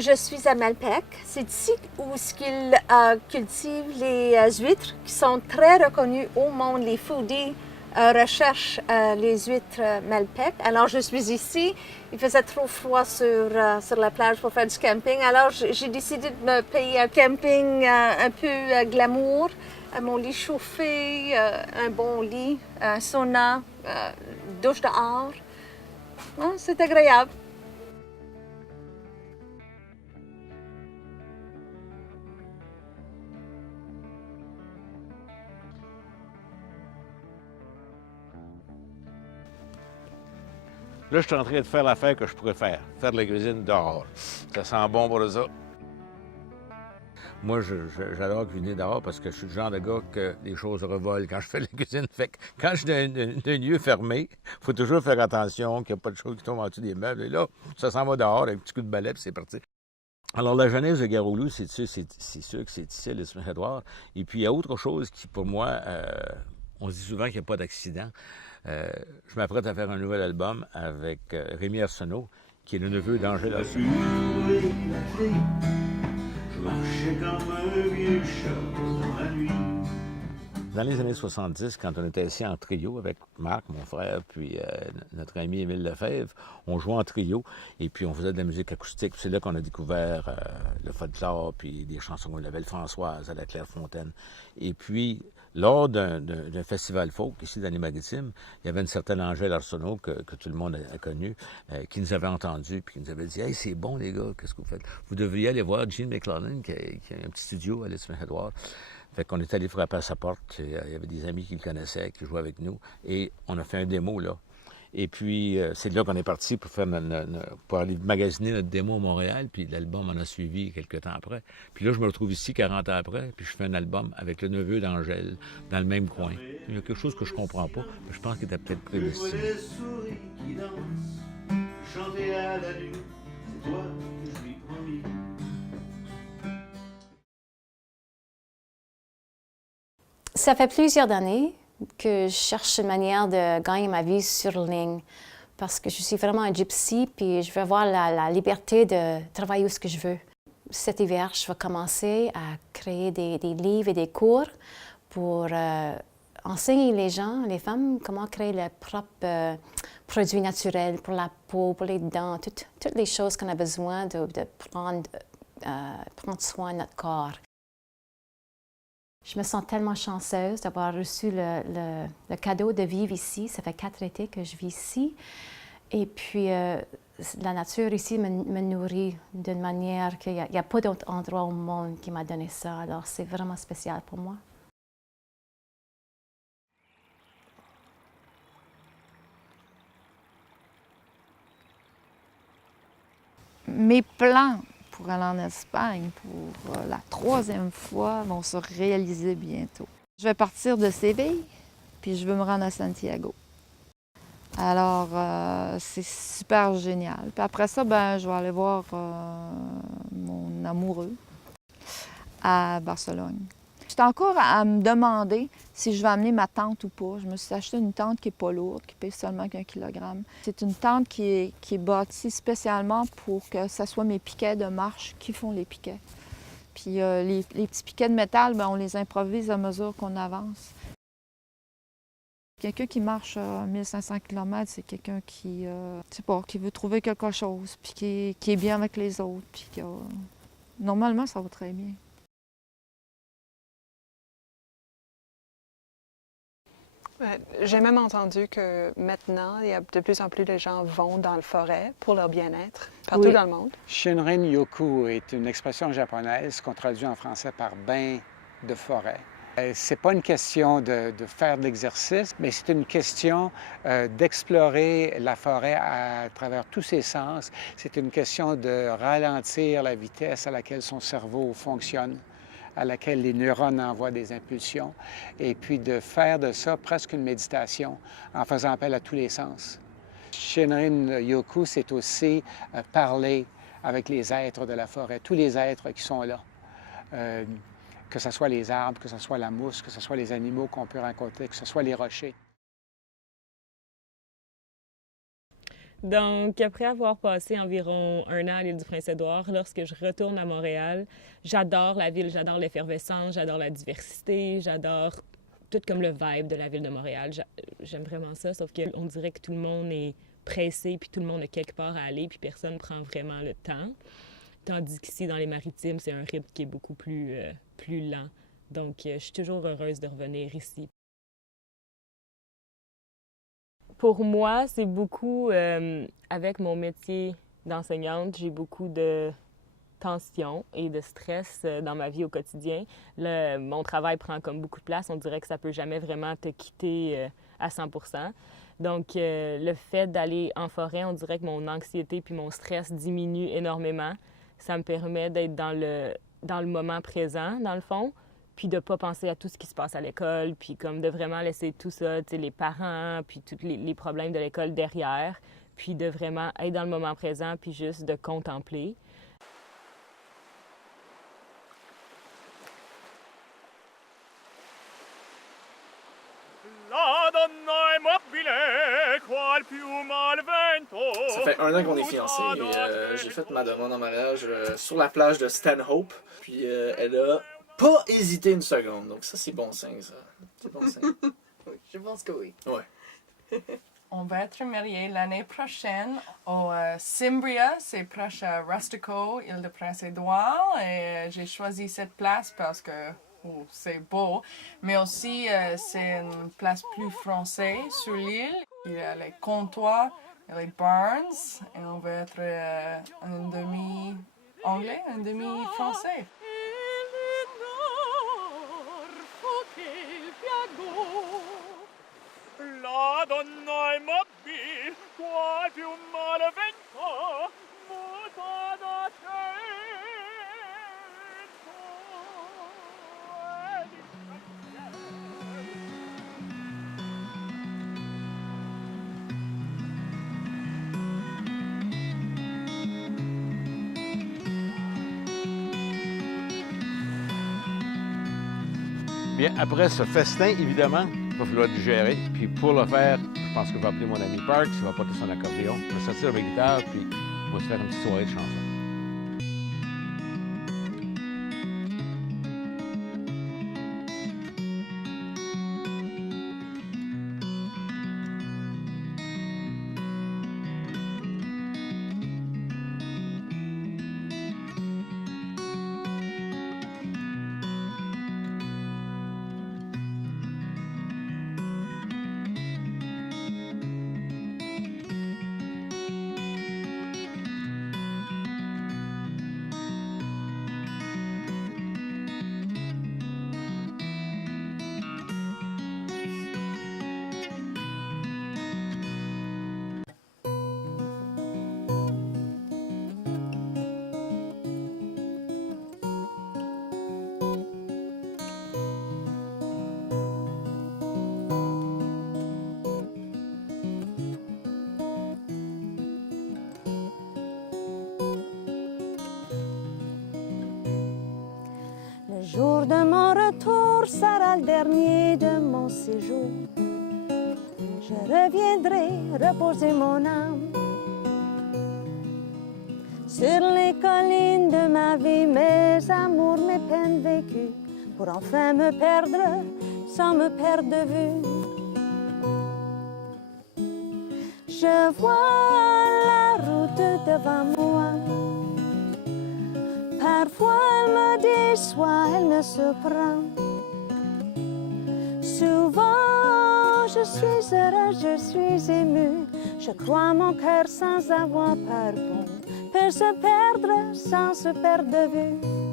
Je suis à Malpec. C'est ici où ils cultivent les huîtres qui sont très reconnues au monde. Les foodies recherchent les huîtres Malpec. Alors je suis ici. Il faisait trop froid sur la plage pour faire du camping. Alors j'ai décidé de me payer un camping un peu glamour. Mon lit chauffé, un bon lit, un sauna, douche dehors. Hein, c'est agréable. Là, je suis en train de faire l'affaire que je pourrais faire de la cuisine dehors. Ça sent bon pour ça. Moi, j'adore cuisiner dehors parce que je suis le genre de gars que les choses revolent quand je fais la cuisine. Fait que quand je suis dans un lieu fermé, il faut toujours faire attention qu'il n'y a pas de choses qui tombent en dessous des meubles. Et là, ça s'en va dehors avec un petit coup de balai, puis c'est parti. Alors, la jeunesse de Garoulou, c'est sûr que c'est ici, le Smith-Edouard. Et puis, il y a autre chose qui, pour moi, on se dit souvent qu'il n'y a pas d'accident. Je m'apprête à faire un nouvel album avec Rémi Arsenault, qui est le neveu d'Angèle Arsenault. Je marchais comme un vieux chat dans la nuit. Dans les années 70, quand on était assis en trio avec Marc, mon frère, puis notre ami Émile Lefebvre, on jouait en trio et puis on faisait de la musique acoustique. C'est là qu'on a découvert le folklore, puis des chansons comme La Belle Françoise à la Clairefontaine. Et puis, lors d'un festival folk ici dans les Maritimes, il y avait une certaine Angèle Arsenault que tout le monde a connue, qui nous avait entendus, puis qui nous avait dit « Hey, c'est bon les gars, qu'est-ce que vous faites? Vous devriez aller voir Gene McLennan qui a un petit studio à l'Esme-Edouard. » Fait qu'on est allé frapper à sa porte. Il y avait des amis qui le connaissaient, qui jouaient avec nous. Et on a fait un démo, là. Et puis, c'est là qu'on est parti pour aller magasiner notre démo à Montréal. Puis l'album en a suivi quelques temps après. Puis là, je me retrouve ici 40 ans après. Puis je fais un album avec le neveu d'Angèle, dans le même coin. Il y a quelque chose que je comprends pas. Mais je pense qu'il était peut-être prédestiné. Chanter à la lune, c'est toi que je lui promis. Ça fait plusieurs années que je cherche une manière de gagner ma vie sur ligne parce que je suis vraiment un gypsy puis je veux avoir la liberté de travailler où ce que je veux. Cet hiver, je vais commencer à créer des livres et des cours pour enseigner les gens, les femmes, comment créer leurs propres produits naturels pour la peau, pour les dents, toutes les choses qu'on a besoin de prendre soin de notre corps. Je me sens tellement chanceuse d'avoir reçu le cadeau de vivre ici. Ça fait 4 étés que je vis ici. Et puis, la nature ici me nourrit d'une manière qu'il n'y a pas d'autre endroit au monde qui m'a donné ça. Alors, c'est vraiment spécial pour moi. Mes plans pour aller en Espagne pour la 3e fois vont se réaliser bientôt. Je vais partir de Séville, puis je veux me rendre à Santiago. Alors, c'est super génial. Puis après ça, je vais aller voir mon amoureux à Barcelone. J'étais encore à me demander si je vais amener ma tente ou pas. Je me suis acheté une tente qui n'est pas lourde, qui pèse seulement qu'1 kilogramme. C'est une tente qui est bâtie spécialement pour que ce soit mes piquets de marche qui font les piquets. Puis les petits piquets de métal, on les improvise à mesure qu'on avance. Quelqu'un qui marche 1500 km, c'est quelqu'un qui, qui veut trouver quelque chose, puis qui est bien avec les autres. Puis normalement, ça va très bien. J'ai même entendu que maintenant, il y a de plus en plus de gens vont dans la forêt pour leur bien-être, partout dans le monde. Shinrin Yoku est une expression japonaise qu'on traduit en français par bain de forêt. C'est pas une question de faire de l'exercice, mais c'est une question d'explorer la forêt à travers tous ses sens. C'est une question de ralentir la vitesse à laquelle son cerveau fonctionne, à laquelle les neurones envoient des impulsions, et puis de faire de ça presque une méditation en faisant appel à tous les sens. Shinrin Yoku, c'est aussi parler avec les êtres de la forêt, tous les êtres qui sont là. Que ce soit les arbres, que ce soit la mousse, que ce soit les animaux qu'on peut rencontrer, que ce soit les rochers. Donc, après avoir passé environ 1 an à l'île du Prince-Édouard, lorsque je retourne à Montréal, j'adore la ville, j'adore l'effervescence, j'adore la diversité, j'adore tout comme le vibe de la ville de Montréal. J'aime vraiment ça, sauf qu'on dirait que tout le monde est pressé, puis tout le monde a quelque part à aller, puis personne ne prend vraiment le temps. Tandis qu'ici, dans les Maritimes, c'est un rythme qui est beaucoup plus lent. Donc, je suis toujours heureuse de revenir ici. Pour moi, c'est beaucoup, avec mon métier d'enseignante, j'ai beaucoup de tension et de stress dans ma vie au quotidien. Mon travail prend comme beaucoup de place. On dirait que ça peut jamais vraiment te quitter à 100%. Donc, le fait d'aller en forêt, on dirait que mon anxiété puis mon stress diminue énormément. Ça me permet d'être dans le moment présent, dans le fond, puis de ne pas penser à tout ce qui se passe à l'école, puis comme de vraiment laisser tout ça, tu sais, les parents, puis tous les problèmes de l'école derrière, puis de vraiment être dans le moment présent, puis juste de contempler. Ça fait 1 an qu'on est fiancés et j'ai fait ma demande en mariage sur la plage de Stanhope. Puis elle a pas hésité une seconde. Donc ça, c'est bon signe, ça. C'est bon signe. Je pense que oui. Ouais. On va être mariés l'année prochaine au Cimbria, c'est proche à Rustico, île de Prince-Édouard. Et j'ai choisi cette place parce que c'est beau, mais aussi c'est une place plus française sur l'île. Il y a les comptoirs, les barns, et on va être un demi-anglais, un demi-français. La donna immobile, qual più male vento, muta da Bien, après ce festin, évidemment, il va falloir digérer. Puis pour le faire, je pense que je vais appeler mon ami Parks, il va porter son accordéon, je vais sortir avec la guitare, puis on va se faire une petite soirée de chansons. Le jour de mon retour sera le dernier de mon séjour. Je reviendrai reposer mon âme sur les collines de ma vie, mes amours, mes peines vécues, pour enfin me perdre sans me perdre de vue. Je vois la route devant moi. Parfois elle me déçoit, elle me surprend. Souvent je suis heureuse, je suis émue. Je crois mon cœur sans avoir peur peut se perdre sans se perdre de vue.